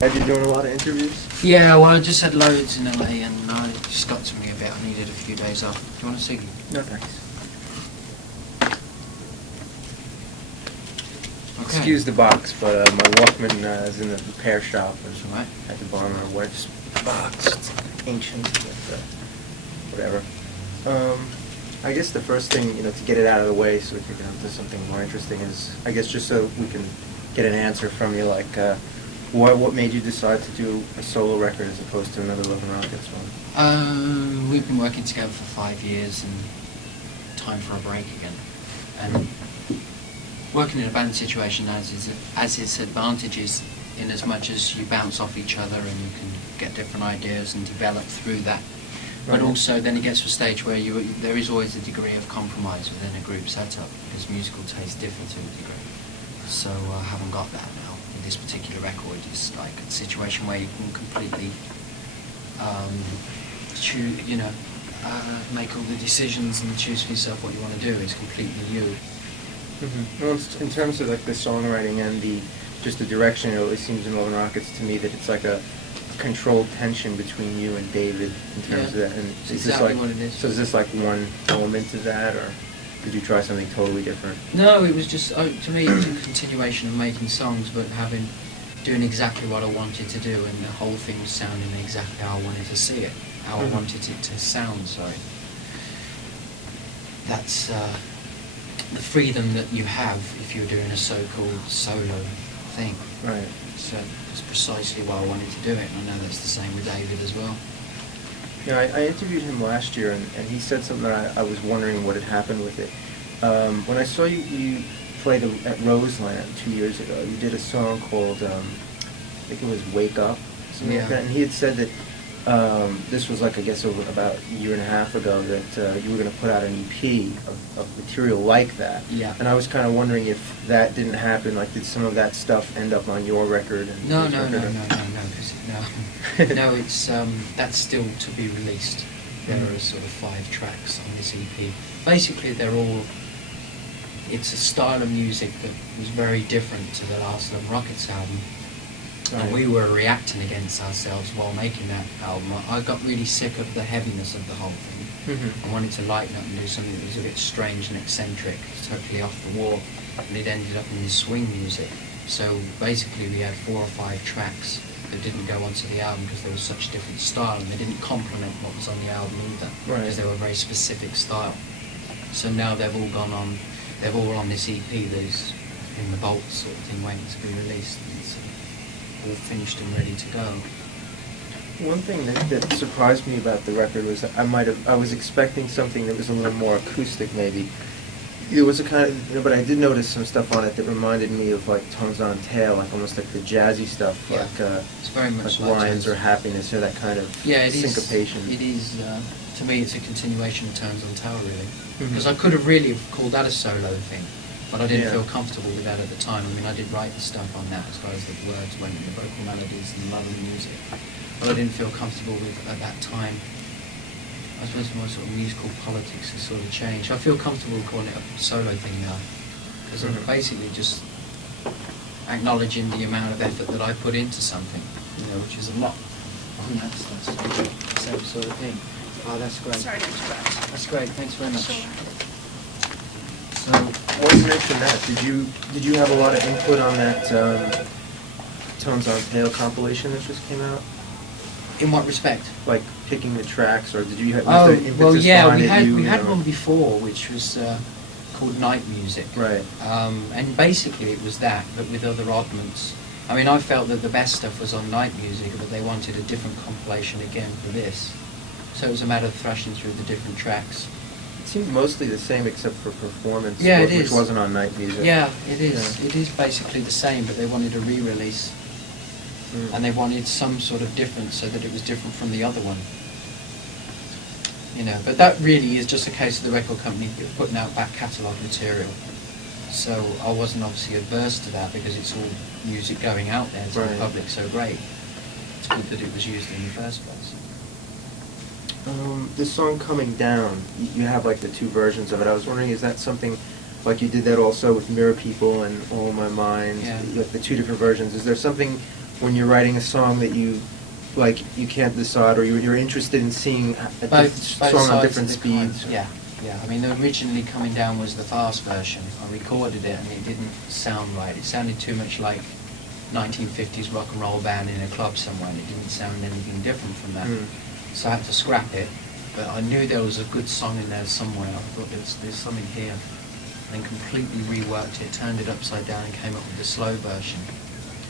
Have you doing a lot of interviews? Yeah, well, I just had loads in LA, and it just got to me a bit. I needed a few days off. Do you want a ciggy? No, thanks. Okay. Excuse the box, but my Walkman is in the repair shop, and That's all right. I had to borrow my wife's box. It's ancient, but whatever. I guess the first thing, to get it out of the way so we can get into something more interesting is, I guess, just so we can get an answer from you, like, what made you decide to do a solo record as opposed to another Love and Rockets one? We've been working together for 5 years, and time for a break again. And working in a band situation has its advantages, in as much as you bounce off each other and you can get different ideas and develop through that. But also then it gets to a stage where there is always a degree of compromise within a group setup, because musical tastes differ to a degree. So I haven't got that now. With this particular record, it's like a situation where you can completely make all the decisions and choose for yourself what you want to do. It's completely you. Mm-hmm. Well, in terms of like the songwriting and just the direction, it always seems in Love and Rockets to me that it's like a controlled tension between you and David in terms of that. And it's exactly what it is. So is this like one element to that, or did you try something totally different? No, it was just, to me, it was a continuation of making songs, but doing exactly what I wanted to do, and the whole thing was sounding exactly how I wanted to see it, how I wanted it to sound, sorry. That's the freedom that you have if you're doing a so-called solo thing. Right. So that's precisely why I wanted to do it, and I know that's the same with David as well. Yeah, I interviewed him last year, and he said something that I was wondering what had happened with it. When I saw you played at Roseland 2 years ago, you did a song called, I think it was Wake Up, something like that, and he had said that this was like, I guess, over about a year and a half ago, that you were going to put out an EP of material like that. Yeah. And I was kind of wondering if that didn't happen, like did some of that stuff end up on your record? And No, his record? No, it's that's still to be released. There are sort of 5 tracks on this EP. Basically, it's a style of music that was very different to the last Love and Rockets album. Right. And we were reacting against ourselves while making that album. I got really sick of the heaviness of the whole thing. Mm-hmm. I wanted to lighten up and do something that was a bit strange and eccentric, totally off the wall, and it ended up in this swing music. So basically we had 4 or 5 tracks that didn't go onto the album because they were such different style, and they didn't complement what was on the album either, because they were a very specific style. So now they've all gone on, they're all on this EP that is in the vault sort of thing, waiting to be released. It's all finished and ready to go. One thing that surprised me about the record was that I was expecting something that was a little more acoustic, maybe. It was a kind of, but I did notice some stuff on it that reminded me of like Tones on Tail, like almost like the jazzy stuff, like it's very much like Lions or Happiness, or that kind of syncopation. It is. To me, it's a continuation of Tones on Tail, really. Because I could have really called that a solo thing, but I didn't feel comfortable with that at the time. I mean, I did write the stuff on that as far as the words went, and the vocal melodies and the lovely music, but I didn't feel comfortable with at that time. I suppose my sort of musical politics has sort of changed. I feel comfortable calling it a solo thing now, because I'm basically just acknowledging the amount of effort that I put into something, which is a lot. And that's the same sort of thing. Oh, that's great. Sorry to interrupt. That's great. Thanks very much. Sure. So, what you mentioned that, did you have a lot of input on that Tones on Tail compilation that just came out? In what respect? Like picking the tracks, or did you have? We had one before, which was called Night Music. Right. And basically it was that, but with other oddments. I mean, I felt that the best stuff was on Night Music, but they wanted a different compilation again for this. So it was a matter of thrashing through the different tracks. It seems mostly the same except for performance, which wasn't on Night Music. Yeah, it is. Yeah. It is basically the same, but they wanted a re-release. And they wanted some sort of difference so that it was different from the other one. But that really is just a case of the record company putting out back catalogue material. So I wasn't obviously adverse to that, because it's all music going out there to the public, so great. It's good that it was used in the first place. This song Coming Down, you have like the 2 versions of it. I was wondering, is that something, like you did that also with Mirror People and All My Mind, like the 2 different versions. Is there something when you're writing a song that you can't decide, or you're interested in seeing a both song on sides different of the coin. speeds? Yeah. I mean, originally coming down was the fast version. I recorded it and it didn't sound right. It sounded too much like 1950s rock and roll band in a club somewhere, and it didn't sound anything different from that. So I had to scrap it. But I knew there was a good song in there somewhere. I thought there's something here. Then completely reworked it, turned it upside down, and came up with the slow version.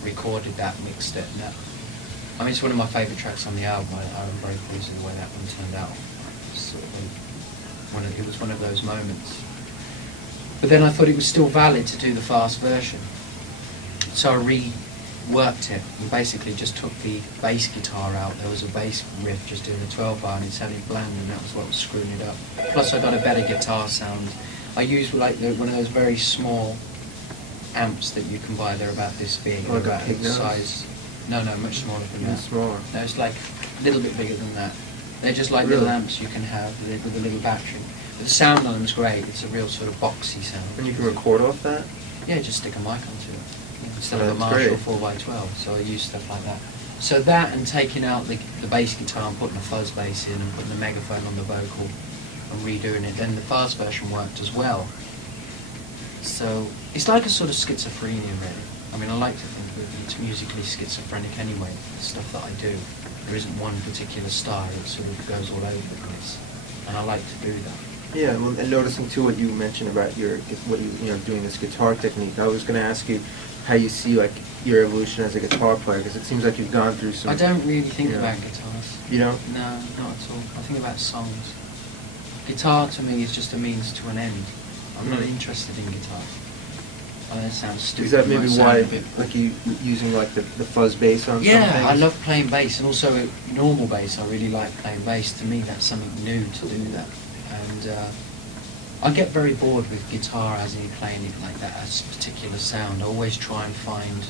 Recorded that, mixed it, and that. I mean, it's one of my favourite tracks on the album. I'm very pleased with the way that one turned out. It was one of those moments. But then I thought it was still valid to do the fast version. So I reworked it and basically just took the bass guitar out. There was a bass riff just doing the 12 bar, and it sounded bland, and that was what was screwing it up. Plus I got a better guitar sound. I used one of those very small amps that you can buy. They're about this big, Like about a pig nose? size. No, much smaller than Even that. smaller. No, it's like a little bit bigger than that. They're just like Really? little amps you can have with a little battery. But the sound on them is great. It's a real sort of boxy sound. And you can record off that? Yeah, just stick a mic onto it. Instead Oh, of a that's Marshall great. 4x12. So I use stuff like that. So that, and taking out the bass guitar and putting a fuzz bass in and putting a megaphone on the vocal and redoing it. Then the fast version worked as well. So it's like a sort of schizophrenia, really. I mean, I like to think that it's musically schizophrenic anyway, the stuff that I do. There isn't one particular style, it sort of goes all over the place. And I like to do that. Yeah, and noticing too what you mentioned about doing this guitar technique. I was going to ask you how you see your evolution as a guitar player, because it seems like you've gone through some. I don't really think Yeah. about guitars. You don't? No, not at all. I think about songs. Guitar to me is just a means to an end. I'm not interested in guitar. I know it sounds stupid. Is that it maybe might sound why, a bit- you using the fuzz bass on Yeah, something? I love playing bass, and also normal bass. I really like playing bass. To me, that's something new to do that. And I get very bored with guitar as in playing it like that, as a particular sound. I always try and find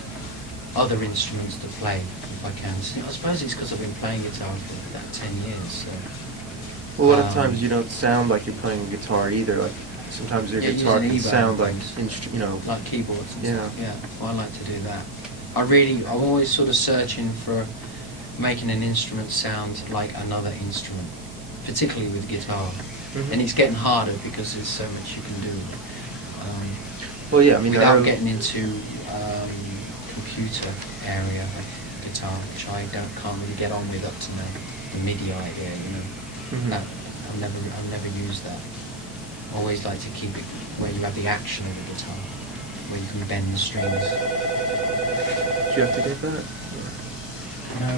other instruments to play if I can. So I suppose it's because I've been playing guitar for about 10 years. So. Well, a lot of times you don't sound like you're playing guitar either. Like sometimes your Yeah, guitar using can e-bow sound like things. Like keyboards and Yeah. stuff. Yeah, well, I like to do that. I'm always sort of searching for making an instrument sound like another instrument, particularly with guitar. Mhm. And it's getting harder because there's so much you can do. Well, yeah, I mean, without getting into computer area of guitar, which I can't really get on with up to now. The MIDI idea, Mhm. that I've never used that. I always like to keep it where you have the action of the guitar, where you can bend the strings. Did you have to get that? No,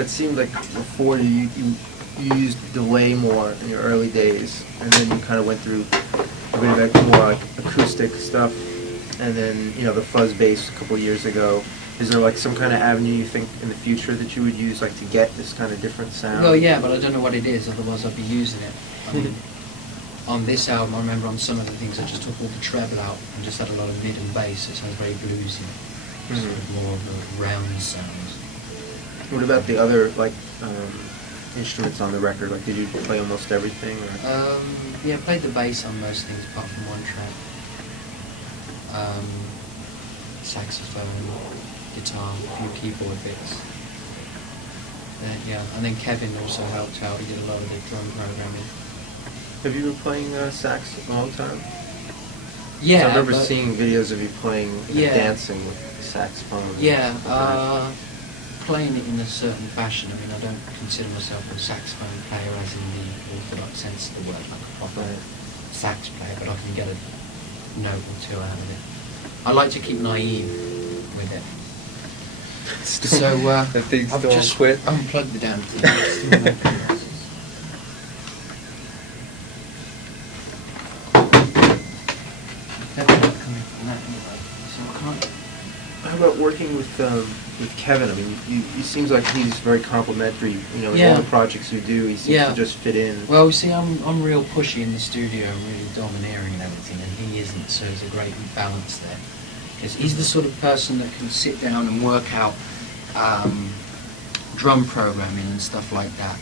It seemed like before you used delay more in your early days, and then you kind of went through a bit of more like acoustic stuff, and then the fuzz bass a couple of years ago. Is there some kind of avenue you think in the future that you would use to get this kind of different sound? Well, yeah, but I don't know what it is, otherwise I'd be using it. I mean, on this album, I remember on some of the things I just took all the treble out and just had a lot of mid and bass. It sounds very bluesy, sort of more of a round sound. What about the other instruments on the record? Did you play almost everything? Or? Yeah, I played the bass on most things apart from one track. Saxophone, guitar, a few keyboard bits. And then Kevin also helped out. He did a lot of the drum programming. Have you been playing sax a long time? Yeah, I remember but- seeing videos of you playing and Yeah. dancing with saxophone. Yeah, playing it in a certain fashion. I mean, I don't consider myself a saxophone player as in the orthodox sense of the word, like a proper sax player, but I can get a note or two out of it. I like to keep naive with it. So that thing I've still just quit. unplugged the damn thing. It's still working. Definitely coming from that anyway, so I can't. How about working with Kevin? I mean, it seems like he's very complimentary. In all Yeah. the projects you do, he seems to just fit in. Well, you see, I'm real pushy in the studio and really domineering and everything, and he isn't, so there's a great balance there. Because he's the sort of person that can sit down and work out drum programming and stuff like that,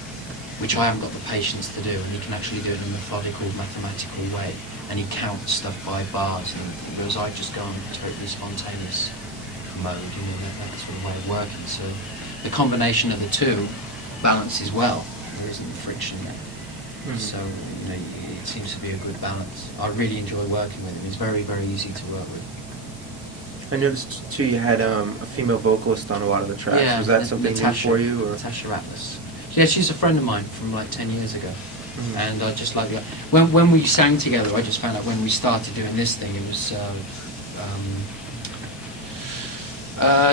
which I haven't got the patience to do, and he can actually do it in a methodical, mathematical way. and he counts stuff by bars, and whereas I just go on totally spontaneous mode, that's the way of working. So the combination of the two balances well. There isn't friction there. Mm-hmm. So it seems to be a good balance. I really enjoy working with him. He's very, very easy to work with. I noticed too you had a female vocalist on a lot of the tracks. Yeah, was that something new for you? Or? Natasha Atlas. Yeah, she's a friend of mine from like 10 years ago. Mm-hmm. And I just like that. When we sang together, I just found out when we started doing this thing, it was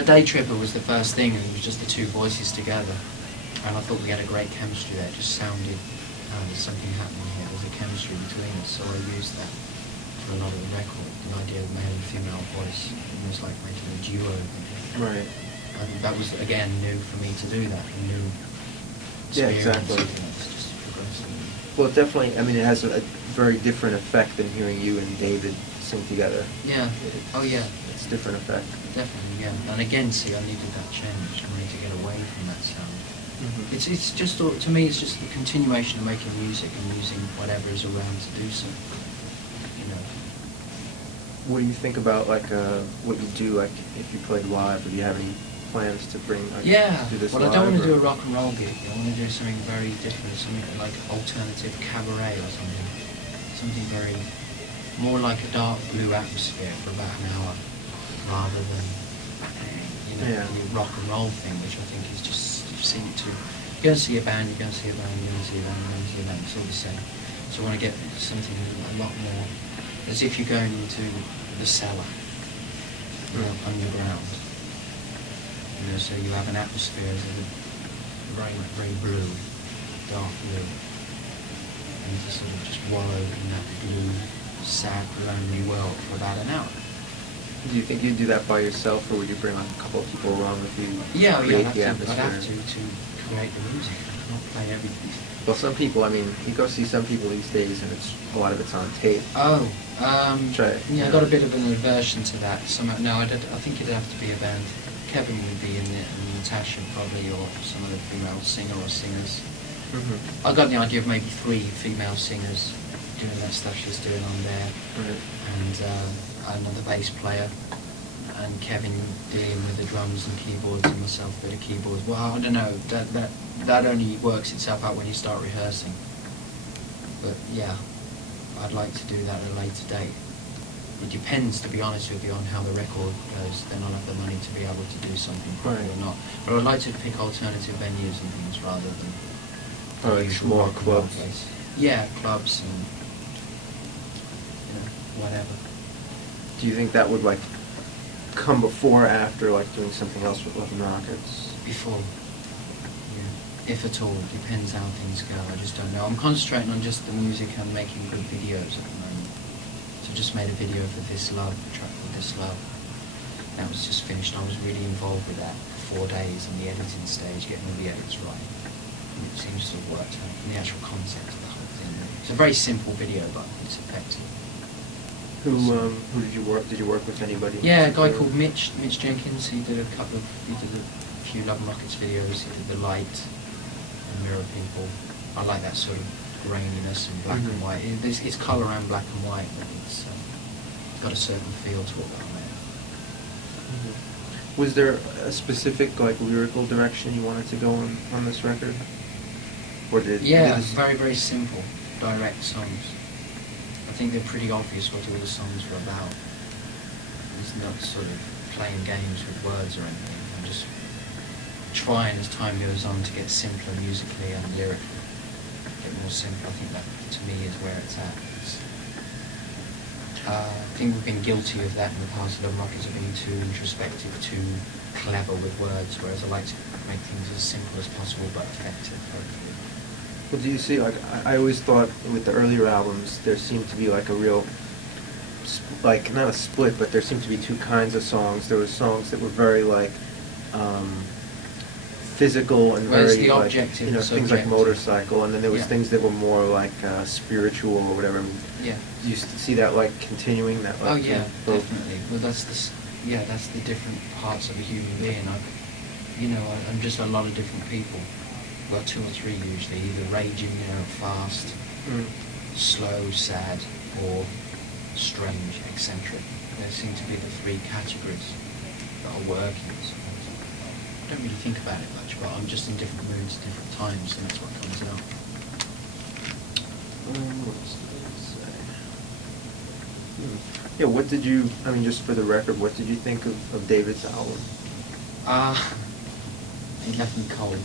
Day Tripper was the first thing, and it was just the two voices together. And I thought we had a great chemistry there. It just sounded, there's something happening here. There's a chemistry between us, so I used that for a lot of the record. The idea of male and female voice, almost like making a duo. Right. I think that was, again, new for me to do that. A new Yeah, experience. exactly. It's just progressive. Well, definitely. I mean, it has a very different effect than hearing you and David sing together. Yeah. Oh, yeah. It's a different effect. Definitely, yeah. And again, see, I needed that change. I wanted to get away from that sound. Mm-hmm. It's just, to me, it's just the continuation of making music and using whatever is around to do so. What do you think about what you do, like if you played live? Or do you have any plans to bring do this well, live? I don't want to or? do a rock and roll gig. I want to do something very different, something like alternative cabaret or something. Something very, more like a dark blue atmosphere for about an hour, rather than Yeah. the rock and roll thing, which I think is just, you seem to, you go and see a band, you go and see a band, you go and see a band, you go and see a band, it's all the same. So I want to get something a lot more, as if you're going into the cellar, underground. So you have an atmosphere that's very, very blue, dark blue, and you sort of just wallow in that blue, sad, lonely world for about an hour. Do you think you'd do that by yourself, or would you bring like a couple of people along with you? Yeah, create I'd the have atmosphere? to create the music. I cannot play everything. Well, some people. I mean, you go see some people these days, and a lot of it's on tape. Oh, Try it, yeah, I you got know. a bit of an aversion to that. No, I think it'd have to be a band. Kevin would be in it, and Natasha probably, or some other female singer or singers. Mm-hmm. I got the idea of maybe 3 female singers doing that stuff she's doing on there, Right. and another bass player, and Kevin dealing with the drums and keyboards, and myself a bit of keyboards. Well, I don't know. That only works itself out when you start rehearsing. But yeah, I'd like to do that at a later date. It depends, to be honest with you, on how the record goes. Then I'll have the money to be able to do something proper Right. or not. But I'd like to pick alternative venues and things rather than Or the like usual smaller rock and roll clubs. place. Yeah, clubs and whatever. Do you think that would like come before or after like doing something else with Love and Rockets? Before, yeah, if at all, depends how things go. I just don't know. I'm concentrating on just the music and making good videos at the moment. So I just made a video for This Love, the track called This Love. That was just finished. I was really involved with that for 4 days in the editing stage, getting all the edits right. And it seems to have worked out. And the actual concept of the whole thing. It's a very simple video, but it's effective. Who did you work? Did you work with anybody? in Yeah, a guy particular? called Mitch Jenkins. He did a few Love and Rockets videos. He did The Light and Mirror People. I like that sort of graininess and black and Mhm. white. It's colour and black and white, but it's got a certain feel to it that I made. Was there a specific like lyrical direction you wanted to go on this record? Or did Yeah, did this- very, very simple, direct songs. I think they're pretty obvious what all the songs were about. It's not sort of playing games with words or anything. I'm just trying as time goes on to get simpler musically and lyrically. Get more simple. I think that, to me, is where it's at. I think we've been guilty of that in the past. Love Rockets have been too introspective, too clever with words, whereas I like to make things as simple as possible but effective, hopefully. Well, do you see, like, I always thought with the earlier albums, there seemed to be like a real, like, not a split, but there seemed to be 2 kinds of songs. There were songs that were very, like, physical and Well, it's very, the like, objective, you know, the things like subjective. Motorcycle, and then there was Yeah. things that were more, like, spiritual or whatever. I mean, Yeah. do you see that, like, continuing, that, like, Oh yeah, both? definitely. Well, that's the different parts of a human being. I'm just a lot of different people. Well, 2 or 3 usually, either raging, fast, Mm. slow, sad, or strange, eccentric. There seem to be the three categories that are working. So I don't really think about it much, but I'm just in different moods, different times, and that's what comes out. What else did I say? Yeah, what did you, I mean, just for the record, what did you think of David's album? It left me cold.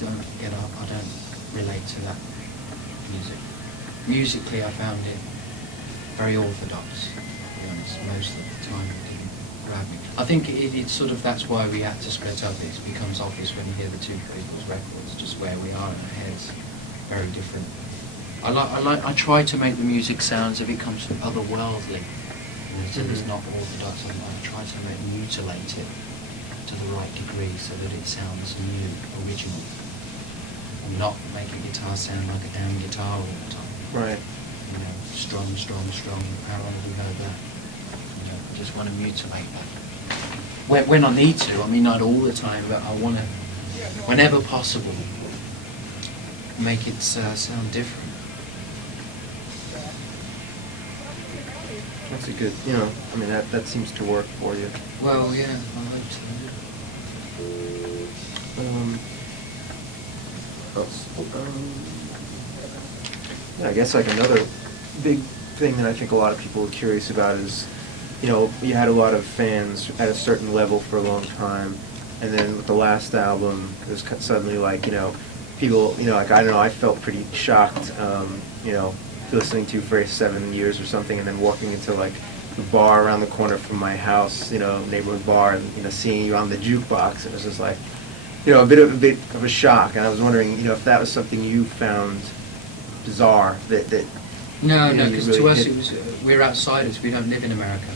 Don't get up, I don't relate to that music. Musically, I found it very orthodox, to be honest. Most of the time it didn't grab me. I think it's sort of, that's why we had to split up. It becomes obvious when you hear the two people's records, just where we are in our heads. Very different. I try to make the music sound as if it comes from otherworldly. So it's not orthodox. I try to mutilate it to the right degree so that it sounds new, original, and not make a guitar sound like a damn guitar all the time. Right. You know, strong. How long have you heard that? You know, I just want to mutilate that. When I need to, I mean, not all the time, but I want to, whenever possible, make it sound different. That's a good, you know, I mean, that seems to work for you. Well, yeah, I hope so. Yeah, I guess like another big thing that I think a lot of people are curious about is, you know, you had a lot of fans at a certain level for a long time, and then with the last album, it was suddenly like, you know, people, you know, like, I don't know, I felt pretty shocked, you know, listening to you for 7 years or something, and then walking into like the bar around the corner from my house, you know, neighborhood bar, and, you know, seeing you on the jukebox. It was just like, you know, a bit of a shock. And I was wondering, you know, if that was something you found bizarre, that No, you know, because really to us hit- it was, we're outsiders, we don't live in America.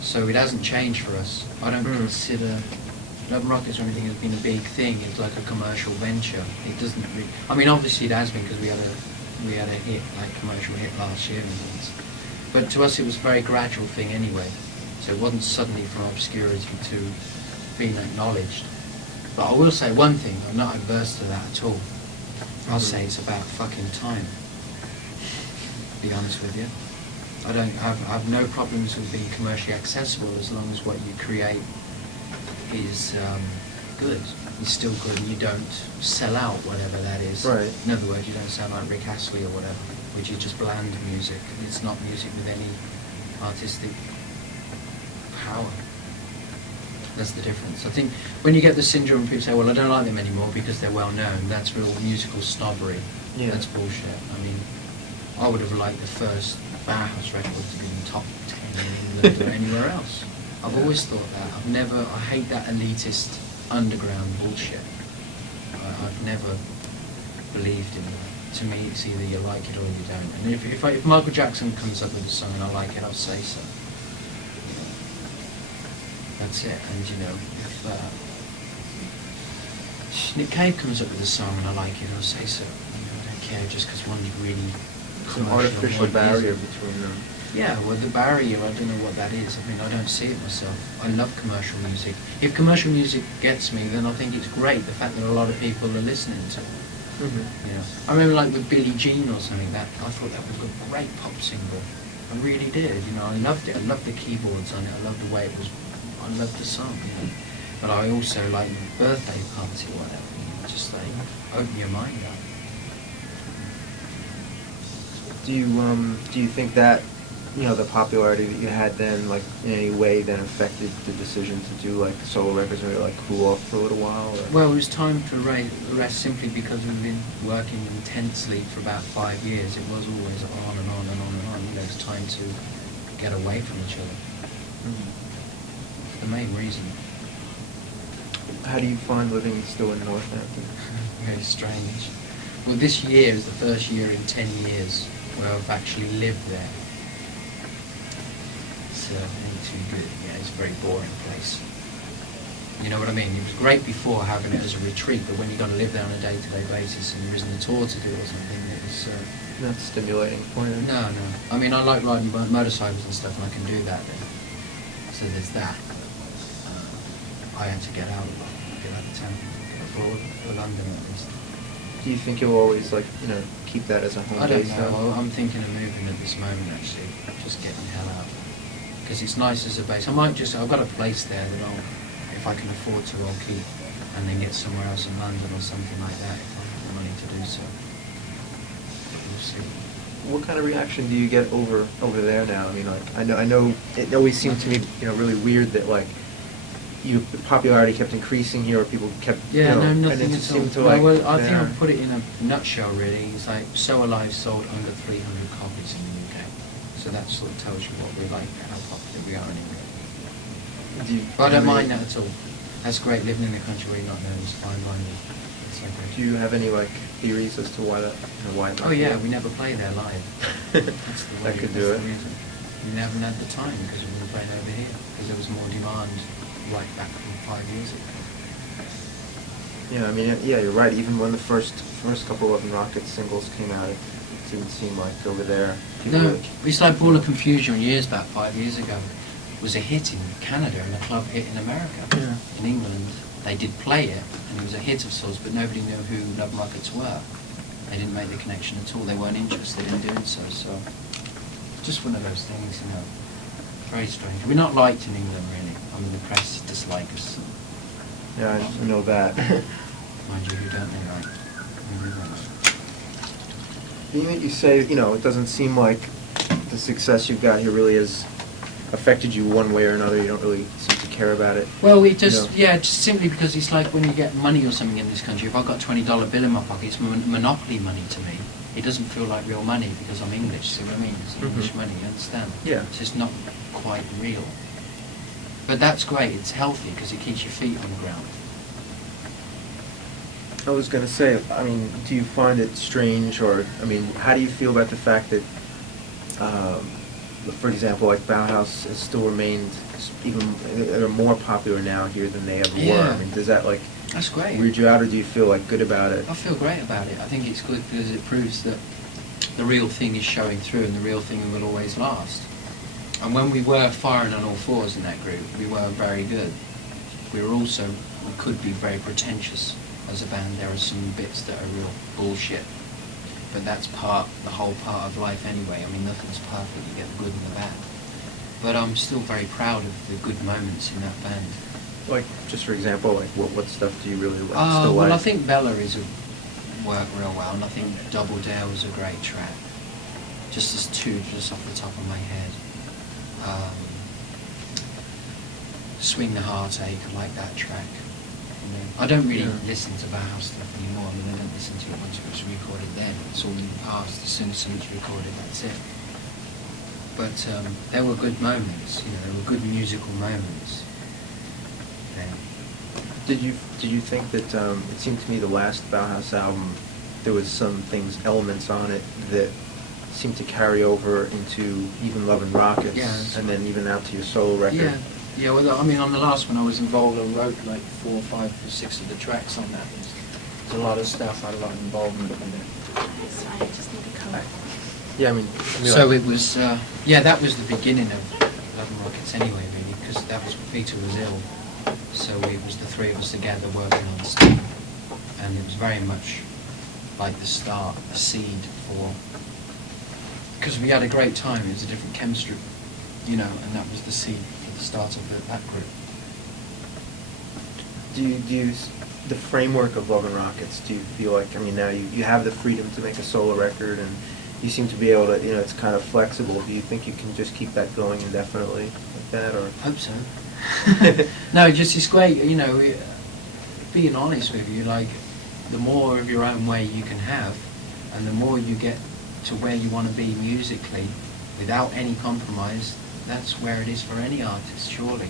So it hasn't changed for us. I don't consider Love Rockets or anything has been a big thing. It's like a commercial venture. It doesn't really, I mean, obviously it has been because we had a hit, like commercial hit last year and things. But to us it was a very gradual thing anyway. So it wasn't suddenly from obscurity to being acknowledged. But I will say one thing, I'm not adverse to that at all. I'll say it's about fucking time. To be honest with you. I have no problems with being commercially accessible as long as what you create is good. It's still good and you don't sell out whatever that is. Right. In other words, you don't sound like Rick Astley or whatever, which is just bland music. It's not music with any artistic power. That's the difference. I think when you get the syndrome, people say, well, I don't like them anymore because they're well known. That's real musical snobbery. Yeah. That's bullshit. I mean, I would have liked the first Bauhaus record to be in the top 10 in England or anywhere else. I've always thought that. I hate that elitist underground bullshit. I've never believed in that. To me, it's either you like it or you don't. And if Michael Jackson comes up with a song and I like it, I'll say so. That's it. And you know, if Nick Cave comes up with a song and I like it, I'll say so. You know, I don't care just because one's really some commercial and artificial one barrier isn't. between them. Yeah, well, the barrier, I don't know what that is. I mean, I don't see it myself. I love commercial music. If commercial music gets me, then I think it's great, the fact that a lot of people are listening to it. You know, I remember like with Billie Jean or something, that I thought that was a great pop single. I really did. You know, I loved it. I loved the keyboards on it. I loved the way it was. I loved the song. You know, but I also like the birthday party or whatever. You know, just like open your mind up. Do you think that, you know, the popularity that you had then, like, in any way then affected the decision to do, like, solo records or, like, cool off for a little while? Or? Well, it was time to rest simply because we've been working intensely for about 5 years. It was always on and on and on and on. You know, it's time to get away from each other. It's the main reason. How do you find living still in Northampton? Very strange. Well, this year is the first year in 10 years where I've actually lived there. It's ain't too good. Yeah, it's a very boring place. You know what I mean? It was great before having it as a retreat, but when you've got to live there on a day-to-day basis and there isn't a tour to do or something, it was... Not stimulating for you? No. I mean, I like riding motorcycles and stuff, and I can do that then. So there's that. I had to get out of town, get abroad, or London at least. Do you think you'll always, like, you know, keep that as a home I don't base? know. I'm thinking of moving at this moment, actually. Just getting the hell out. Because it's nice as a base. I've got a place there that if I can afford to, I'll keep. And then get somewhere else in London or something like that if I have the money to do so. We'll see. What kind of reaction do you get over there now? I mean, like, I know it always seemed to me, you know, really weird that, like, the popularity kept increasing here, or people kept, yeah, you know, no, and nothing it at just all. seemed to, No, like, well, I think yeah. I'll put it in a nutshell, really. It's like, So Alive sold under 300 copies in the UK. So that sort of tells you what we're like, how popular we are in England. But I don't mind that at all. That's great, living in a country where you're not known is fine by me. It's so great. Do you have any, like, theories as to why that, you know, why it Oh might be? yeah, we never play there live. That's the way. That could that's do the it. reason. We haven't had the time because we were playing over here because there was more demand right back from 5 years ago. Yeah, I mean, yeah, you're right. Even when the first couple of Rockets singles came out, it didn't seem like over there. No, it's like Ball of Confusion years back, 5 years ago. Was a hit in Canada and a club hit in America. Yeah. In England, they did play it, and it was a hit of sorts, but nobody knew who Love Rockets were. They didn't make the connection at all. They weren't interested in doing so. So, just one of those things, you know. Very strange. We're not liked in England, really. I mean, the press dislike us. Yeah, I know that. Mind you, who don't they like? We do like. You say, you know, it doesn't seem like the success you've got here really has affected you one way or another. You don't really seem to care about it. Well, we just, No. yeah, just simply because it's like when you get money or something in this country, if I've got a $20 bill in my pocket, it's monopoly money to me. It doesn't feel like real money because I'm English, see what I mean? It's English Mhm. money, you understand? Yeah. It's just not quite real. But that's great, it's healthy because it keeps your feet on the ground. I was going to say, I mean, do you find it strange, or, I mean, how do you feel about the fact that, for example, like Bauhaus has still remained even, they're more popular now here than they ever were? Yeah. I mean, does that, like, That's great. weird you out, or do you feel, like, good about it? I feel great about it. I think it's good because it proves that the real thing is showing through and the real thing will always last. And when we were firing on all fours in that group, we were very good. We could be very pretentious as a band. There are some bits that are real bullshit. But that's the whole part of life anyway. I mean, nothing's perfect. You get the good and the bad. But I'm still very proud of the good moments in that band. Like, just for example, like, what stuff do you really still Well, like? I think Bella worked real well, and I think Double Dare was a great track. Just as two, just off the top of my head. Swing the Heartache, I like that track. You know, I don't really listen to Bauhaus stuff anymore. I mean, I don't listen to it once it was recorded then. It's all in the past. As soon as it's recorded, that's it. But there were good moments, you know, there were good musical moments. Yeah. Did you think that, it seemed to me the last Bauhaus album, there was some elements on it that seemed to carry over into even Love and Rockets, Yeah, that's and right. then even out to your solo record? Yeah. Well, I mean, on the last one I was involved. I wrote like 4 or 5 or 6 of the tracks on that. There's a lot of stuff, I had a lot of involvement with it. Sorry, I just need a coat. Yeah, I mean, So it was, that was the beginning of Love and Rockets anyway, really, because that was Peter was ill. So it was the 3 of us together working on stuff, and it was very much like the start, a seed for. Because we had a great time. It was a different chemistry, you know, and that was the seed for the start of that group. do you the framework of Love and Rockets, do you feel like, I mean, now you have the freedom to make a solo record, and you seem to be able to, you know, it's kind of flexible. Do you think you can just keep that going indefinitely like that, or? Hope so. No, just it's great, you know, being honest with you, like, the more of your own way you can have, and the more you get to where you want to be musically, without any compromise, that's where it is for any artist, surely.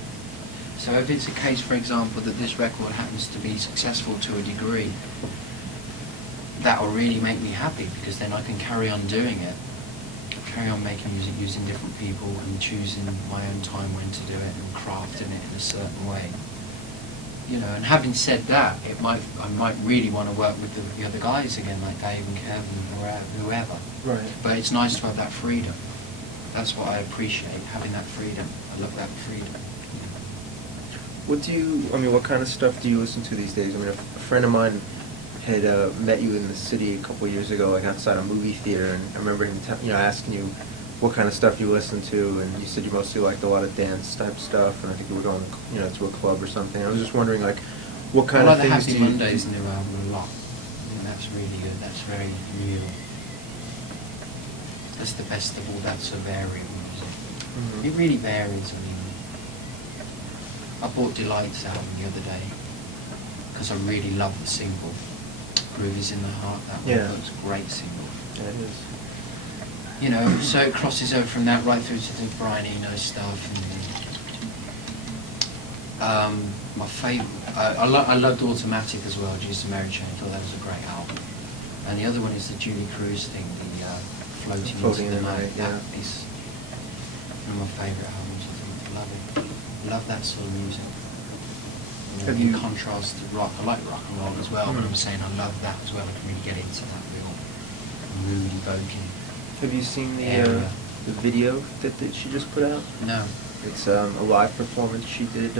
So if it's a case, for example, that this record happens to be successful to a degree, that will really make me happy, because then I can carry on doing it, carry on making music using different people and choosing my own time when to do it and crafting it in a certain way. You know, and having said that, I might really want to work with the other guys again, like Dave and Kevin or whoever. Right. But it's nice to have that freedom. That's what I appreciate, having that freedom. I love that freedom. What kind of stuff do you listen to these days? I mean, a friend of mine, had met you in the city a couple years ago, like outside a movie theater, and I remember him, asking you what kind of stuff you listen to, and you said you mostly liked a lot of dance type stuff, and I think you were going, to a club or something. I was just wondering, like, what kind of things I like the do Happy you... Mondays new album a lot. I think that's really good. That's very real. That's the best of all that sort of area music. Mhm. It really varies. I mean, I bought Delight's album the other day because I really love the single. Groove is in the Heart. That one, Yeah. that was a great single. Yeah, it is. So it crosses over from that right through to the Brian Eno stuff. And my favourite, I loved Automatic as well, Juice and Mary Chain. I thought that was a great album. And the other one is the Julie Cruz thing, the Floating into the Night. Yeah. That is one of my favourite albums. I think I love it. I love that sort of music. In contrast to rock, I like rock and roll as well, but I'm saying I love that as well. I can really get into that real mood evoking. Have you seen the area. the video that she just put out? No. It's a live performance she did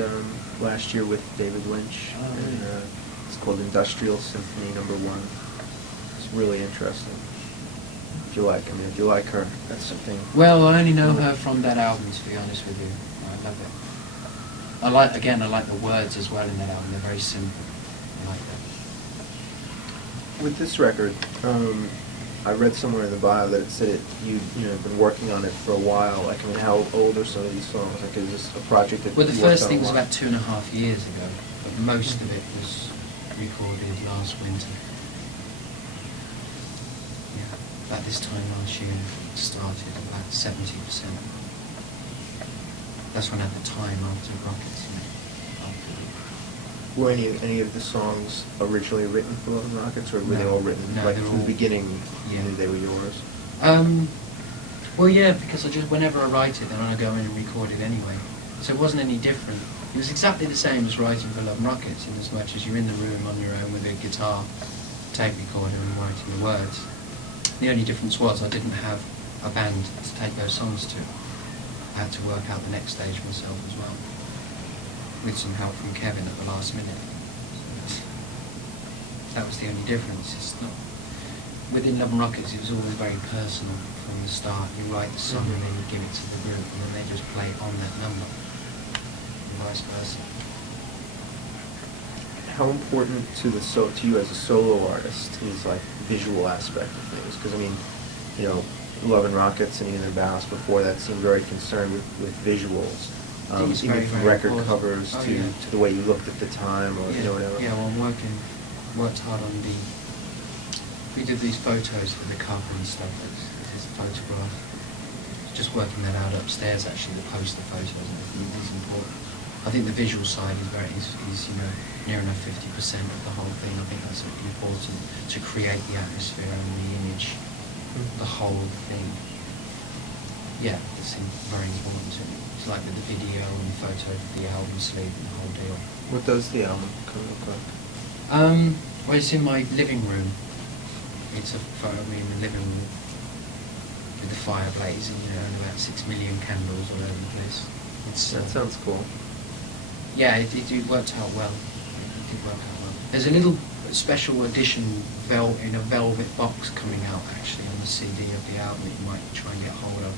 last year with David Lynch. Oh, really? And, it's called Industrial Symphony #1. It's really interesting. If you like her, that's something. Well, I only know her from that album, to be honest with you. I love it. I like the words as well in that album. They're very simple. I like that. With this record, I read somewhere in the bio that it said you've been working on it for a while. Like, I mean, how old are some of these songs? Like, is this a project that Well, the you worked first on thing a was lot? about 2.5 years ago, but most of it was recorded last winter. Yeah, about this time last year it started, about 70%. That's when at the time after Rockets, Were any of the songs originally written for Love and Rockets, or were they No. all written No, like they're from the all- beginning? yeah. You knew they were yours. Well, yeah, because whenever I write it, then I go in and record it anyway. So it wasn't any different. It was exactly the same as writing for Love and Rockets, in as much as you're in the room on your own with a guitar, tape recorder, and writing the words. The only difference was I didn't have a band to take those songs to. I had to work out the next stage myself as well, with some help from Kevin at the last minute. That was the only difference. It's not within Love and Rockets. It was always very personal from the start. You write the song and then you give it to the group, and then they just play on that number, and vice versa. How important to you as a solo artist is like the visual aspect of things? Because I mean, Love and Rockets and even Bounce before that seemed very concerned with visuals. I think it's Even very, from very record important. covers Oh, to yeah. the way you looked at the time, or whatever. Yeah, well, worked hard on we did these photos for the cover and stuff. It's a photograph. Just working that out upstairs, actually, the poster photos and everything is important. I think the visual side is near enough 50% of the whole thing. I think that's really important to create the atmosphere and the image, the whole thing. Yeah, it's very important to me. It's like with the video and the photo of the album sleeve and the whole deal. What does the album kind of look like? Well, it's in my living room. It's a photo of me in the living room with the fire blazing, and about 6 million candles all over the place. That sounds cool. Yeah, it worked out well. It did work out well. There's a little special edition in a velvet box coming out actually on the CD of the album that you might try and get hold of.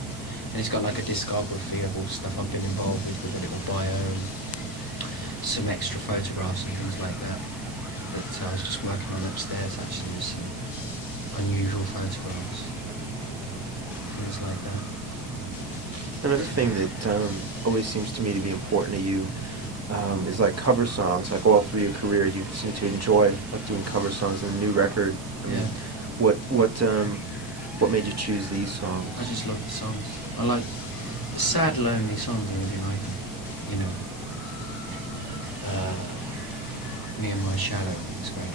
And it's got like a discography of all stuff I've been involved with a little bio and some extra photographs and things like that. But I was just working on upstairs actually with some unusual photographs. Things like that. Another thing that always seems to me to be important to you is like cover songs. Like all through your career, you seem to enjoy like doing cover songs. And the new record, Yeah. What made you choose these songs? I just love the songs. I like sad, lonely songs. I really like them. Me and My Shadow. It's great.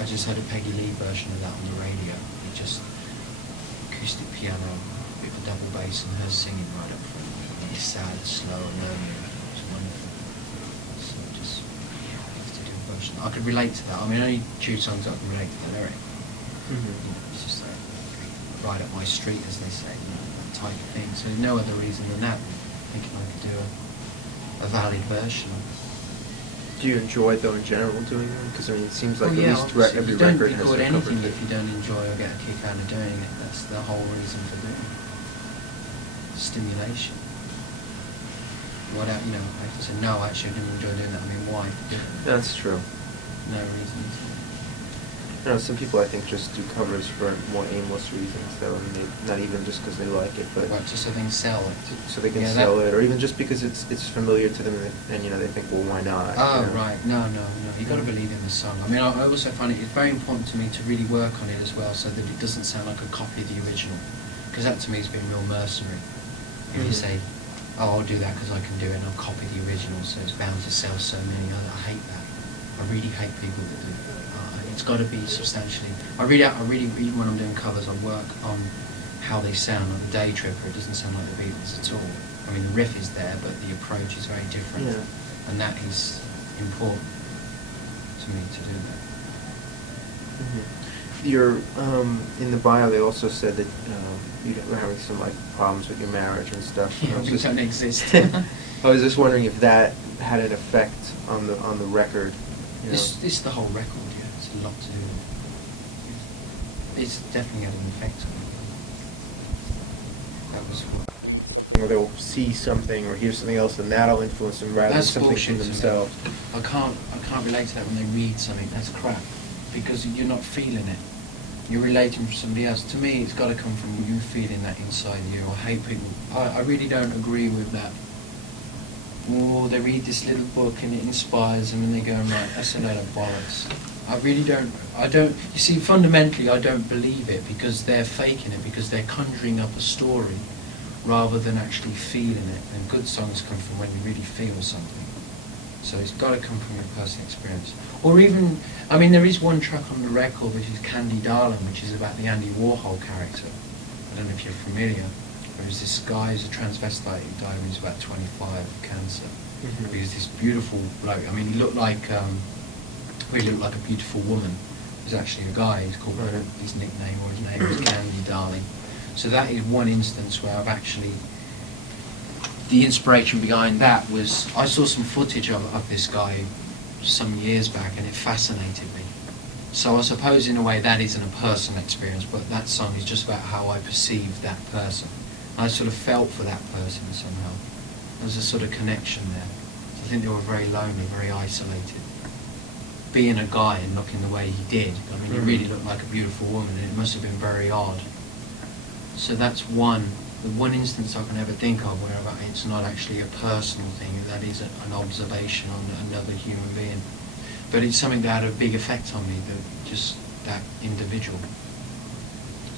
I just had a Peggy Lee version of that on the radio. It just acoustic piano with a double bass and her singing right up front. Really sad, slow, and lonely. It was wonderful. So just have to do a version. I could relate to that. I mean, only two songs I can relate to the lyric. It's just like right up my street, as they say, that type of thing. So no other reason than that. Thinking I could do a valid version. Do you enjoy, though, in general, doing them? Because, I mean, it seems like Well, at yeah, least obviously, every you don't record has record a cover anything kit. if you don't enjoy or get a kick out of doing it. That's the whole reason for doing it. Stimulation. What out, you know, I have to say, no, actually, I didn't enjoy doing that. I mean, why? That's true. No reason. You know, some people, I think, just do covers for more aimless reasons, though, and not even just because they like it, but Right, just so they can sell it. so they can Yeah, sell that- it, or even just because it's familiar to them, and you know, they think, well, why not? Oh, you know? right. No. You've got to believe in the song. I mean, I also find it's very important to me to really work on it as well, so that it doesn't sound like a copy of the original. Because that, to me, has been real mercenary. If you Mhm. say, oh, I'll do that because I can do it, and I'll copy the original, so it's bound to sell so many. I hate that. I really hate people that do that. It's got to be substantially. I really, even when I'm doing covers, I work on how they sound. On the Day Tripper, it doesn't sound like the Beatles at all. I mean, the riff is there, but the approach is very different, Yeah. and that is important to me to do that. Your in the bio, they also said that you were having some like problems with your marriage and stuff. And I was We just- don't exist. I was just wondering if that had an effect on the record. You know? It's the whole record, yeah. It's a lot to do with it. It's definitely had an effect on me. That was what... Or they'll see something or hear something else, and that'll influence them rather That's than something bullshit from to me. themselves. I can't relate to that when they read something. That's crap. Because you're not feeling it. You're relating to somebody else. To me, it's got to come from you feeling that inside you. I hate people. I really don't agree with that. Oh, they read this little book and it inspires them and they go, right, that's a load of bollocks. I really don't, you see, fundamentally I don't believe it because they're faking it, because they're conjuring up a story rather than actually feeling it. And good songs come from when you really feel something. So it's got to come from your personal experience. Or even, I mean, there is one track on the record which is Candy Darling, which is about the Andy Warhol character. I don't know if you're familiar. There was this guy who's a transvestite who died when he was about 25 of cancer. Mhm. He was this beautiful bloke. I mean, he looked like, he looked like a beautiful woman. He was actually a guy. He's called, Right. his nickname or his name was Candy Darling. So that is one instance where I've actually, the inspiration behind that was, I saw some footage of this guy some years back and it fascinated me. So I suppose in a way that isn't a personal experience, but that song is just about how I perceived that person. I sort of felt for that person somehow. There's a sort of connection there. I think they were very lonely, very isolated. Being a guy and looking the way he did, I mean, he really looked like a beautiful woman, and it must have been very odd. So that's the one instance I can ever think of where it's not actually a personal thing, that is an observation on another human being. But it's something that had a big effect on me, just that individual.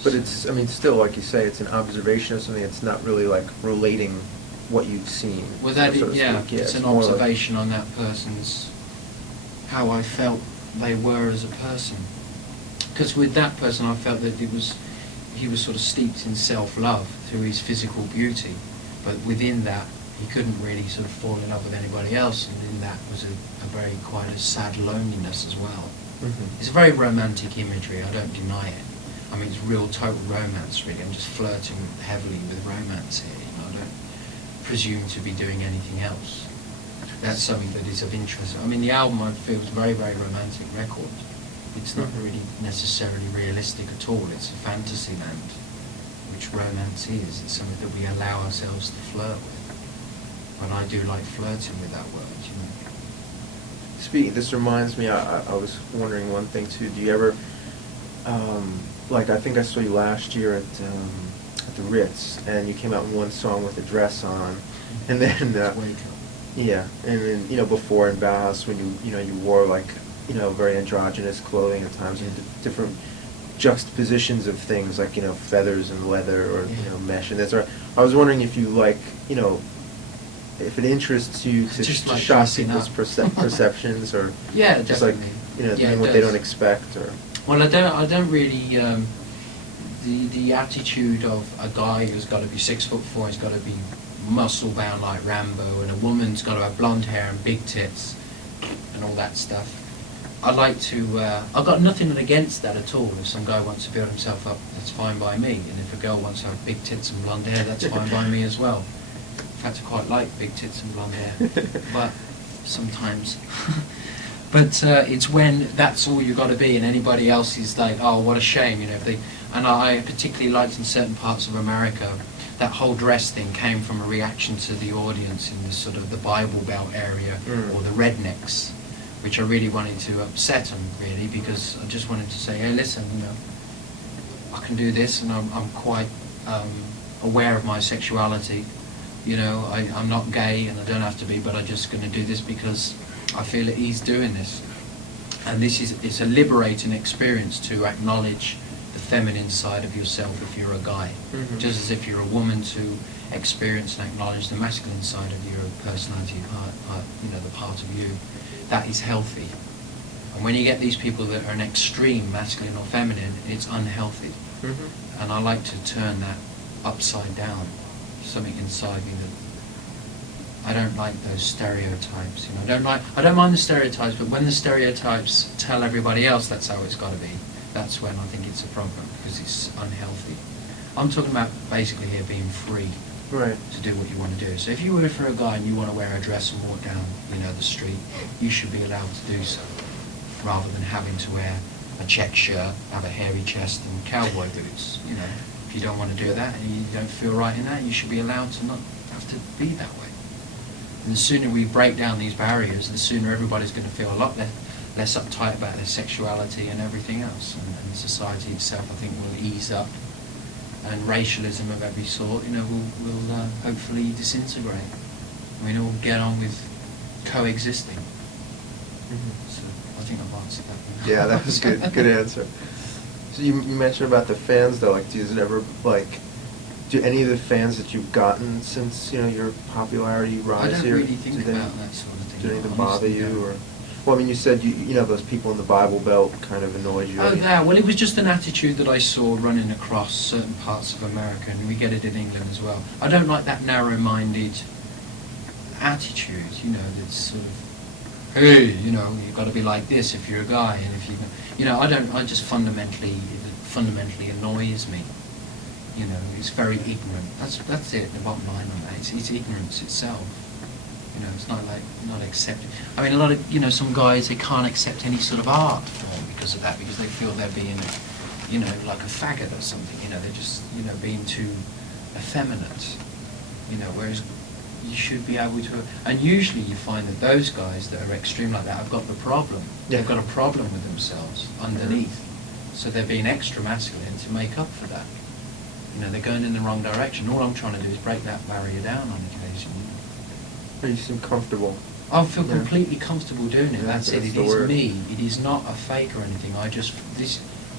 But it's, I mean, still, like you say, it's an observation of something. It's not really like relating what you've seen. Well, that so is, to yeah, speak. it's an more like- observation on that person's, how I felt they were as a person. Because with that person, I felt that he was sort of steeped in self-love through his physical beauty, but within that, he couldn't really sort of fall in love with anybody else, and in that was quite a sad loneliness as well. Mhm. It's a very romantic imagery, I don't deny it. I mean, it's real total romance, really. I'm just flirting heavily with romance here. You know, I don't presume to be doing anything else. That's something that is of interest. I mean, the album, I feel, is a very, very romantic record. It's not Mhm. really necessarily realistic at all. It's a fantasy land, which romance is. It's something that we allow ourselves to flirt with. And I do like flirting with that word, you know. Speaking, this reminds me. I was wondering one thing too. Do you ever, like, I think I saw you last year at the Ritz, and you came out in one song with a dress on, and then Wake up. yeah, and then before in Bauhaus when you wore like very androgynous clothing at times, and different juxtapositions of things like feathers and leather or Yeah. mesh and that sort. I was wondering if you like if it interests you to, Just to like shock dressing people's up. perceptions or Yeah, just like definitely. Yeah, doing it what they does. don't expect or. Well, I don't really. The attitude of a guy who's got to be 6'4", he's got to be muscle bound like Rambo, and a woman's got to have blonde hair and big tits, and all that stuff. I like to. I've got nothing against that at all. If some guy wants to build himself up, that's fine by me. And if a girl wants to have big tits and blonde hair, that's fine by me as well. In fact, I quite like big tits and blonde hair. But sometimes. But it's when that's all you got to be, and anybody else is like, oh, what a shame, you know. If they, and I particularly liked in certain parts of America, that whole dress thing came from a reaction to the audience in the sort of the Bible Belt area or the rednecks, which I really wanted to upset them, really, because I just wanted to say, hey, listen, you know, I can do this, and I'm quite aware of my sexuality. You know, I'm not gay, and I don't have to be, but I'm just going to do this because I feel at ease doing this. And it's a liberating experience to acknowledge the feminine side of yourself if you're a guy, just as if you're a woman to experience and acknowledge the masculine side of your personality, you know, the part of you. That is healthy. And when you get these people that are an extreme masculine or feminine, it's unhealthy. And I like to turn that upside down, something inside me that I don't like those stereotypes. You know, I don't mind the stereotypes, but when the stereotypes tell everybody else that's how it's got to be, that's when I think it's a problem, because it's unhealthy. I'm talking about basically here being free to do what you want to do. So if you were for a guy and you want to wear a dress and walk down, you know, the street, you should be allowed to do so, rather than having to wear a check shirt, have a hairy chest and cowboy boots. You know, if you don't want to do that and you don't feel right in that, you should be allowed to not have to be that way. And the sooner we break down these barriers, the sooner everybody's going to feel a lot less uptight about their sexuality and everything else, and society itself, I think, will ease up, and racialism of every sort, you know, will hopefully disintegrate. I mean, we'll get on with coexisting. So I think I've answered that. Yeah, that was good. Good answer. So you mentioned about the fans, though. Like, does it ever, like, do any of the fans that you've gotten since, you know, your popularity rise I don't here? really think about that sort of thing. Do any of them bother you, or? Well, I mean, you said you know those people in the Bible Belt kind of annoyed you. Oh, that. Well, it was just an attitude that I saw running across certain parts of America, and we get it in England as well. I don't like that narrow-minded attitude, you know, that's sort of, hey, you know, you've got to be like this if you're a guy, and if you know, I just fundamentally annoys me. You know, it's very ignorant. That's it. The bottom line on that, it's ignorance itself. You know, it's not accepted. I mean, a lot of, you know, some guys, they can't accept any sort of art form because of that, because they feel they're being, you know, like a faggot or something. You know, they're just, you know, being too effeminate. You know, whereas you should be able to. And usually you find that those guys that are extreme like that have got the problem. Yeah. They've got a problem with themselves underneath. So they're being extra masculine to make up for that. You know, they're going in the wrong direction. All I'm trying to do is break that barrier down on occasion. You seem comfortable. I feel completely comfortable doing it. Yeah, that's it. It the is word. me. It is not a fake or anything.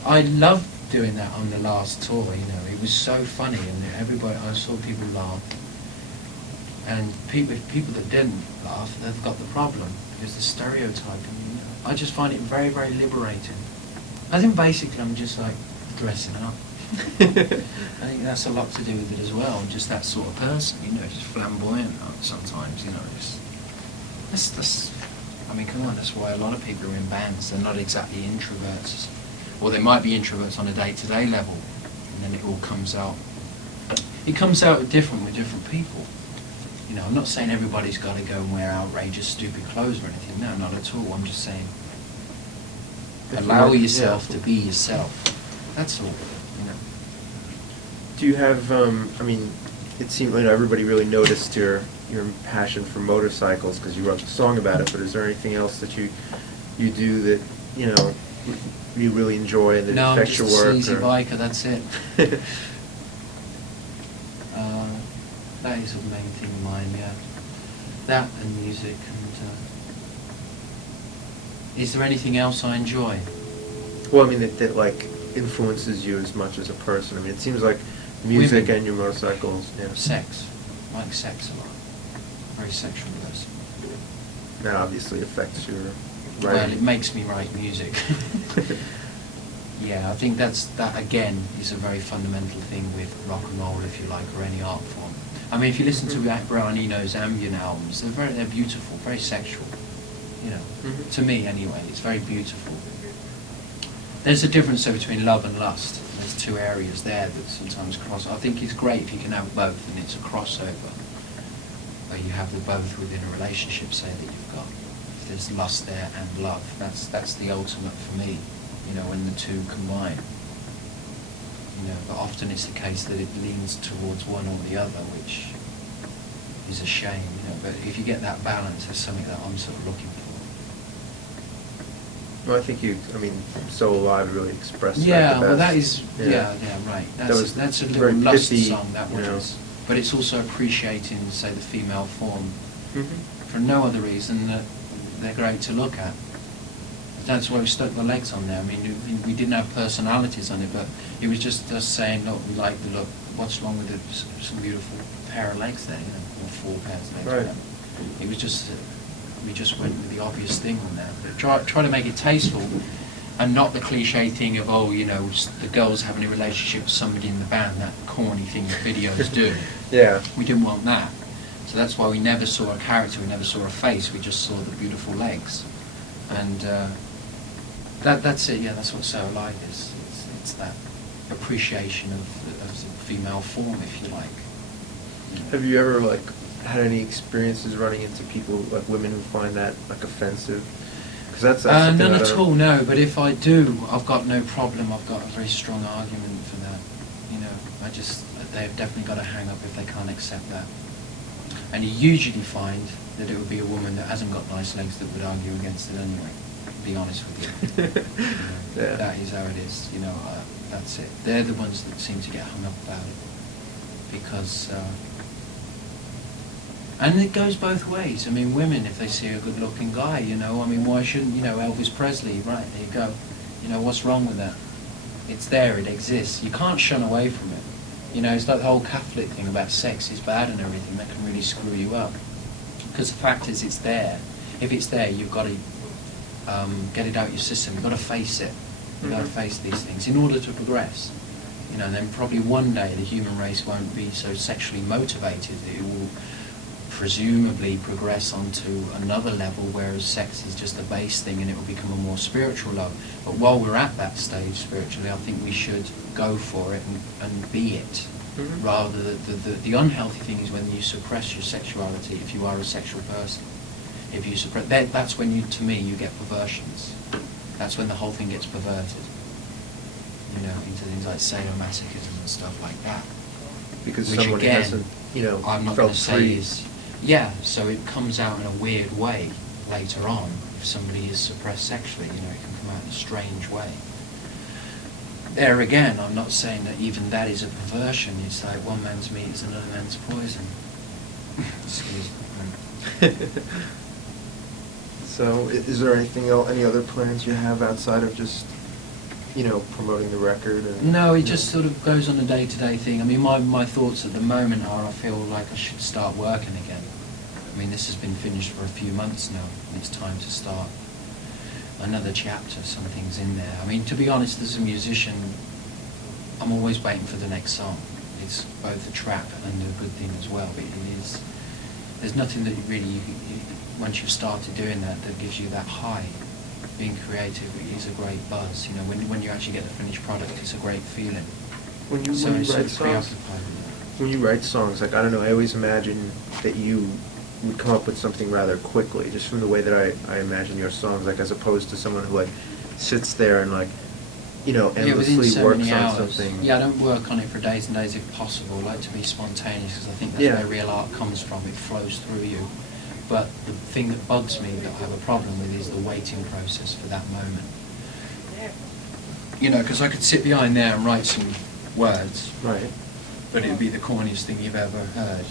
I love doing that on the last tour. You know, it was so funny, and everybody. I saw people laugh, and people that didn't laugh, they've got the problem, because the stereotyping. You know, I just find it very, very liberating. I think basically I'm just like dressing up. I think that's a lot to do with it as well. Just that sort of person, you know, just flamboyant sometimes, you know. That's, I mean, come on, that's why a lot of people are in bands. They're not exactly introverts. Or they might be introverts on a day-to-day level, and then it all comes out. It comes out different with different people. You know, I'm not saying everybody's got to go and wear outrageous, stupid clothes or anything. No, not at all. I'm just saying, allow yourself to be yourself. That's all. Do you have, I mean, it seemed like everybody really noticed your passion for motorcycles because you wrote a song about it, but is there anything else that you do that, you know, you really enjoy and that affects your work? No, I'm just a sleazy biker, that's it. That is the main thing of mine, yeah. That and music, and is there anything else I enjoy? Well, I mean, that like influences you as much as a person. I mean, it seems like music Women. and your motorcycles. Yeah. Sex. I like sex a lot. Very sexual person. That obviously affects your Well, writing. it makes me write music. Yeah, I think that again is a very fundamental thing with rock and roll, if you like, or any art form. I mean, if you listen to Brian Eno's ambient albums, they're beautiful, very sexual. You know, to me anyway, it's very beautiful. There's a difference though between love and lust. There's two areas there that sometimes cross. I think it's great if you can have both, and it's a crossover where you have the both within a relationship, say, that you've got. there's lust there and love. That's the ultimate for me, you know, when the two combine. You know, but often it's the case that it leans towards one or the other, which is a shame, you know. But if you get that balance, it's something that I'm sort of looking for. Well, I think So Alive really expressed that Yeah, the well, that best. is, yeah, right. That's a very little lust pithy, song, that one is. But it's also appreciating, say, the female form Mm-hmm. for no other reason that they're great to look at. That's why we stuck the legs on there. I mean, we didn't have personalities on it, but it was just us saying, look, we like the look. What's wrong with some beautiful pair of legs there, you know, or 4 pairs of legs. Right. Whatever. It was just, we just went with the obvious thing on there. But try to make it tasteful, and not the cliche thing of, oh, you know, the girls having a relationship with somebody in the band, that corny thing that videos do. Yeah. We didn't want that. So that's why we never saw a character, we never saw a face, we just saw the beautiful legs. And that's it, yeah, that's what So Alive is. It's that appreciation of the female form, if you like. Have you ever had any experiences running into people, like women who find that offensive? Because that's none something at all, no. But if I do, I've got no problem. I've got a very strong argument for that. You know, they've definitely got to hang up if they can't accept that. And you usually find that it would be a woman that hasn't got nice legs that would argue against it anyway. To be honest with you. You know, Yeah. That is how it is. You know, that's it. They're the ones that seem to get hung up about it because. And it goes both ways. I mean, women, if they see a good-looking guy, you know, I mean, why shouldn't, you know, Elvis Presley, right, there you go. You know, what's wrong with that? It's there, it exists. You can't shun away from it. You know, it's like the whole Catholic thing about sex is bad and everything. That can really screw you up. Because the fact is, it's there. If it's there, you've got to get it out your system. You've got to face it. You've got to face these things in order to progress. You know, and then probably one day the human race won't be so sexually motivated. It will presumably progress onto another level, whereas sex is just a base thing and it will become a more spiritual love. But while we're at that stage spiritually, I think we should go for it and be it. Mm-hmm. Rather, the unhealthy thing is when you suppress your sexuality, if you are a sexual person. If you suppress, that's when you, to me, you get perversions. That's when the whole thing gets perverted. You know, into things like sadomasochism and stuff like that. Because Which someone again, hasn't, you know, I'm not felt going to say free. is, yeah, so it comes out in a weird way later on. If somebody is suppressed sexually, you know, it can come out in a strange way. There again, I'm not saying that even that is a perversion. It's like one man's meat is another man's poison. Excuse me. So, is there anything else, any other plans you have outside of just, you know, promoting the record? And, No, it you just know? sort of goes on a day-to-day thing. I mean, my thoughts at the moment are I feel like I should start working again. I mean, this has been finished for a few months now, and it's time to start another chapter. Something's in there. I mean, to be honest, as a musician, I'm always waiting for the next song. It's both a trap and a good thing as well, but it is. There's nothing that really, once you've started doing that, that gives you that high. Being creative is a great buzz. You know, when you actually get the finished product, it's a great feeling. When you So write it's sort of songs, preoccupied with when you write songs, like I don't know, I always imagine that you would come up with something rather quickly, just from the way that I imagine your songs, like as opposed to someone who sits there and you know, within endlessly so works many on hours. something. Yeah, I don't work on it for days and days if possible. I like to be spontaneous because I think that's Yeah. where real art comes from. It flows through you. But the thing that bugs me, that I have a problem with, is the waiting process for that moment. You know, because I could sit behind there and write some words, Right. but it'd be the corniest thing you've ever heard.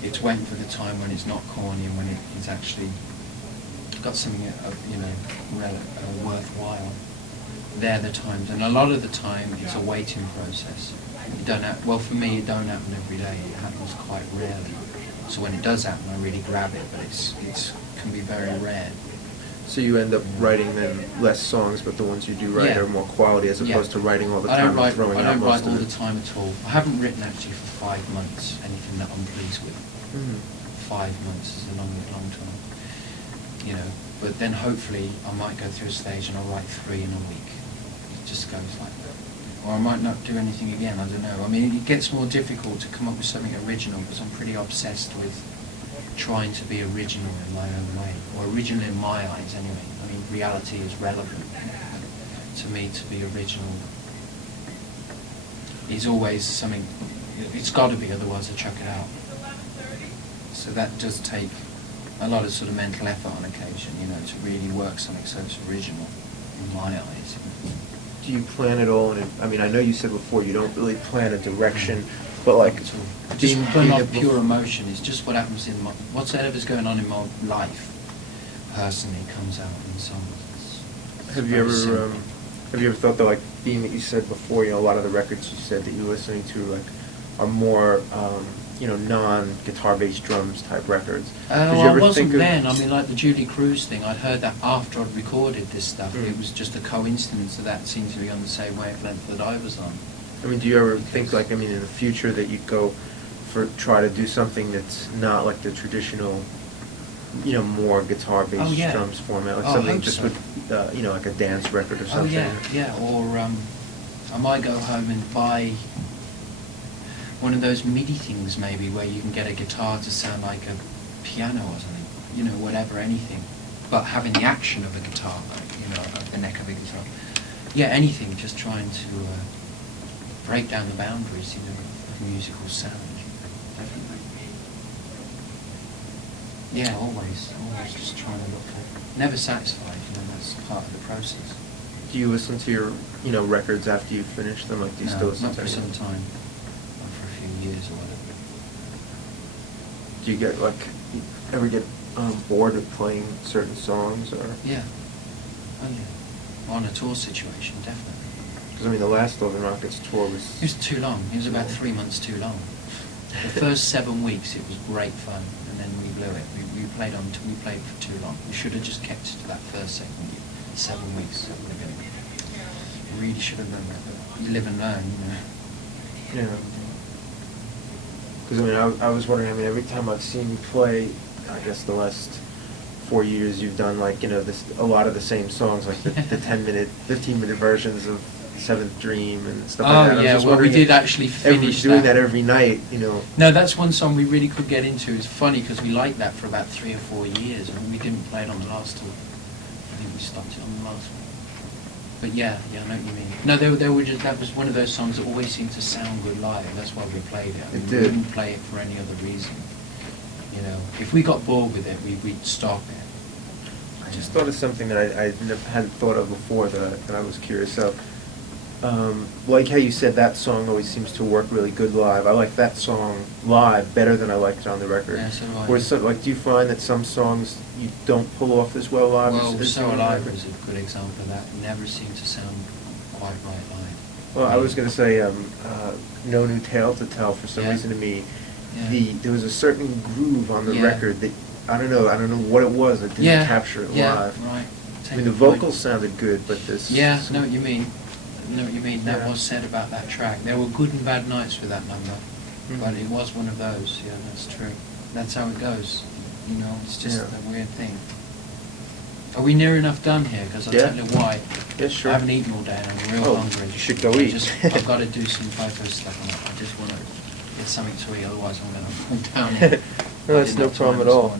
It's waiting for the time when it's not corny and when it's actually got something, you know, worthwhile. They're the times, and a lot of the time it's a waiting process. It don't well, for me, it don't happen every day. It happens quite rarely. So when it does happen, I really grab it, but it's can be very rare. So you end up writing then less songs, but the ones you do write Yeah. are more quality as opposed to writing all the time and throwing out most all of the it. time at all. I haven't written actually for 5 months anything that I'm pleased with. Mhm. 5 months is a long time. You know, but then hopefully I might go through a stage and I'll write 3 in a week. It just goes like that. Or I might not do anything again, I don't know. I mean, it gets more difficult to come up with something original because I'm pretty obsessed with trying to be original in my own way, or original in my eyes anyway. I mean, reality is relevant to me. To be original is always something, it's got to be, otherwise I chuck it out. So that does take a lot of sort of mental effort on occasion, you know, to really work something so it's original in my eyes. Do you plan it all? I mean, I know you said before you don't really plan a direction, but like just burn off pure emotion. It's just what happens in my, whatever's going on in my life personally comes out in songs. Have you ever thought that, like, being that you said before, you know, a lot of the records you said that you're listening to, like, are more, you know, non-guitar based drums type records? Well, I wasn't then. I mean, like the Julie Cruz thing, I'd heard that after I'd recorded this stuff. It was just a coincidence that that seemed to be on the same wavelength that I was on. I mean, do you ever think, like, I mean, in the future that you'd go try to do something that's not like the traditional, you know, more guitar-based drums format, like something just with, you know, like a dance record or something? Yeah. Or I might go home and buy one of those MIDI things maybe where you can get a guitar to sound like a piano or something, you know, whatever, anything, but having the action of a guitar, like, you know, like the neck of a guitar. Yeah, anything, just trying to break down the boundaries, you know, of musical sound. Definitely. Yeah, always just trying to look for, never satisfied, you know, that's part of the process. Do you listen to your, you know, records after you finish them? Like, do you still listen not to for them? some time, not for a few years or whatever. Do you get, like, ever get bored of playing certain songs, or? Yeah. Oh yeah. On a tour situation, definitely. Because, I mean, the last Northern Rockets tour was... It was too long. It was about 3 months too long. The first 7 weeks, it was great fun, and then we blew it. We played for too long. We should have just kept to that first 7 weeks. It would have been, we really should have done that. You live and learn, you know. Yeah. Because, I mean, I was wondering, I mean, every time I've seen you play, I guess the last 4 years, you've done, like, you know, a lot of the same songs, like the 10-minute, 15-minute versions of Seventh Dream and stuff like that. Oh yeah, well, we did actually finish doing that every night, you know. No, that's one song we really could get into. It's funny because we liked that for about 3 or 4 years, and we didn't play it on the last tour. I think we stopped it on the last one. But yeah, I know what you mean. No, they were just, that was one of those songs that always seemed to sound good live. That's why we played it. I mean, we wouldn't play it for any other reason. You know, if we got bored with it, we'd stop it. I just thought of something that I hadn't thought of before that I was curious of. Like how you said that song always seems to work really good live. I like that song live better than I liked it on the record. Yeah, so do I. Or like, do you find that some songs you don't pull off as well live? Well, as So on Alive record? is a good example of that. It never seemed to sound quite right live. Well, I was going to say, No New Tale to Tell, for some Yeah. reason to me, Yeah. there was a certain groove on the Yeah. record that, I don't know what it was that didn't capture it live. Right. I mean, the vocals sounded good, but this... Yeah, I know what you mean. I know what you mean. That Yeah. was said about that track. There were good and bad nights with that number, but it was one of those. Yeah, that's true. That's how it goes. You know, it's just a weird thing. Are we near enough done here? Because I'll tell you why. Yeah, sure. I haven't eaten all day and I'm real hungry. You should go eat. I've got to do some FIFO stuff on it. I just want to get something to eat, otherwise I'm going to fall down. No, that's no problem at all.